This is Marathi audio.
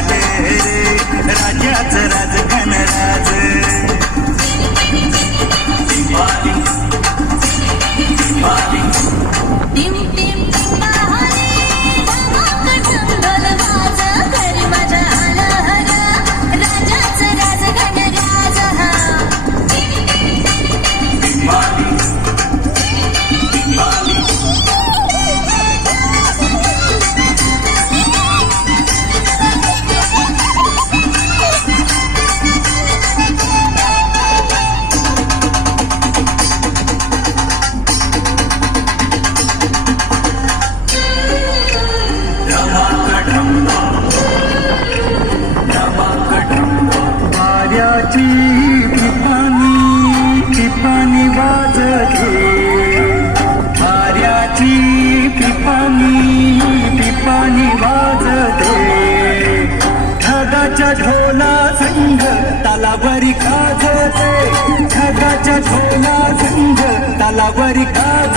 आले रे राज्याचं राज गणराज दिवाळी दिवाळी टिम टिम बहारे धमाक ढोल वाज घरी माझ्या आलं हर राजाचं राज गणराज दिवाळी दिवाळी वाऱ्याची पिपाणी पिपाणी वाजते वाऱ्याची पिपाणी पिपाणी वाजते ढगाच्या ढोला संग तालावरी गाजते ढगाच्या ढोला संग तालावरी गाजते